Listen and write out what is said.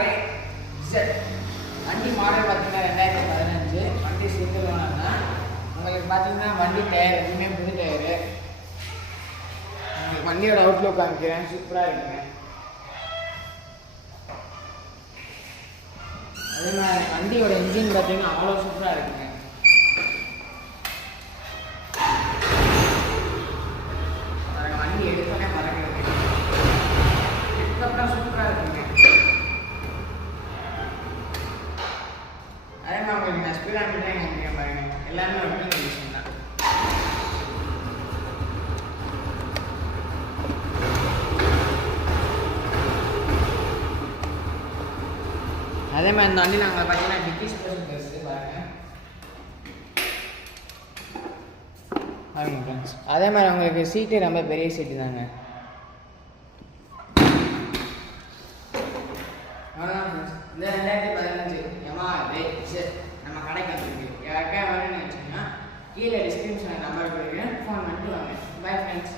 ரே Z. வண்டி model பார்த்தீங்கன்னா 2015. வண்டி சிங்கிள் ஓனர் தான். உங்களுக்கு பார்த்தீங்கன்னா வண்டி டயர் எதுவுமே புது டயரு. உங்களுக்கு வண்டியோட அவுட்லுக் காமிக்கிறேன், சூப்பராக இருக்குங்க. அதே மாதிரி வண்டியோட இன்ஜின் பார்த்தீங்கன்னா அவ்வளோ சூப்பராக இருக்குங்க. வண்டி எடுத்தோடனே மறக்கிறது, எடுத்தப்பறம் சூப்பராக இருக்குங்க. அதே மாதிரி உங்களுக்கு நான் ஸ்பீடாக மீட்டரே காமிக்கிறேன் பாருங்க, எல்லாமே ஒர்க்கிங் கண்டிஷன் தான். அதே மாதிரி இந்த வண்டி நாங்கள் பார்த்தீங்கன்னா டிக்கி ஸ்பேஸ் பெருசு பாருங்க. ஃப்ரெண்ட்ஸ் அதே மாதிரி உங்களுக்கு சீட்டு ரொம்ப பெரிய சீட்டு தாங்க. அவ்வளோதான் ஃப்ரெண்ட்ஸ், இந்த 2015 Yamaha RAY Z நம்ம கடைக்கு வந்துருக்கு. யாருக்கா வரணும்னு நினச்சிங்கன்னா கீழே டிஸ்கிரிப்ஷனில் நம்பர் கொடுக்குறேன், ஃபோன் பண்ணிட்டு வாங்க. Bye friends.